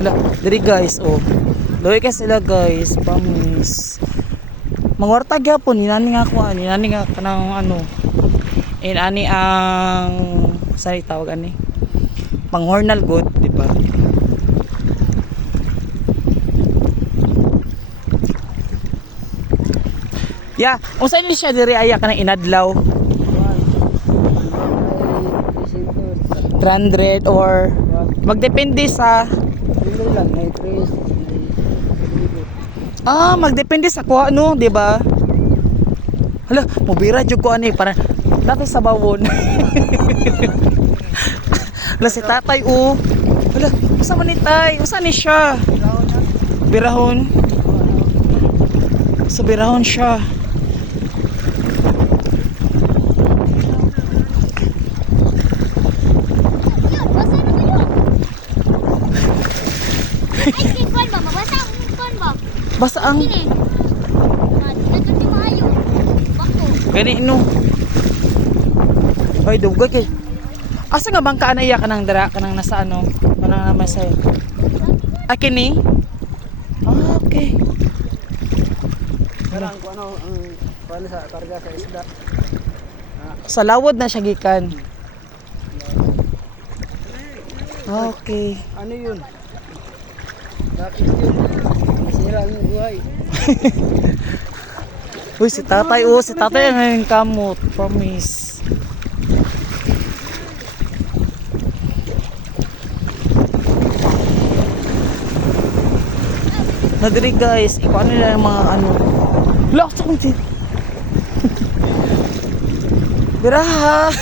Wala, diri guys, oh. Loy ka sila guys, promise. Mangwarta gyapon inani nga ko ani, inani nga kanang ano. Ani ang sa tawag ani. Panghornal good, di ba? Yeah, unsa ni siya diri aya kanang inadlaw? 300 or magdepende sa magdepende sa kuha no, di ba? Hala, mobira jud ko ani para dati sa bawon. Hala si tatay oh. Hala, usa man ni tay? Usa ni siya? Birahon. Sa birahon siya. Basta ang gani no. Ay dugay kay. Asa nga bangka na iya kanang dara kanang nasa ano? Kanang naman sa. Kini? Okay. Karang ko ano ang paano sa karga sa isda. Sa lawod na siya gikan. Okay. Ano yun? Bakit yun? Masira ang buhay. Uy, si tatay, oh, si tatay ang ngayon kamot, promise. Nadiri guys, ikaw nila yung mga ano. Lock sa kunti. Biraha.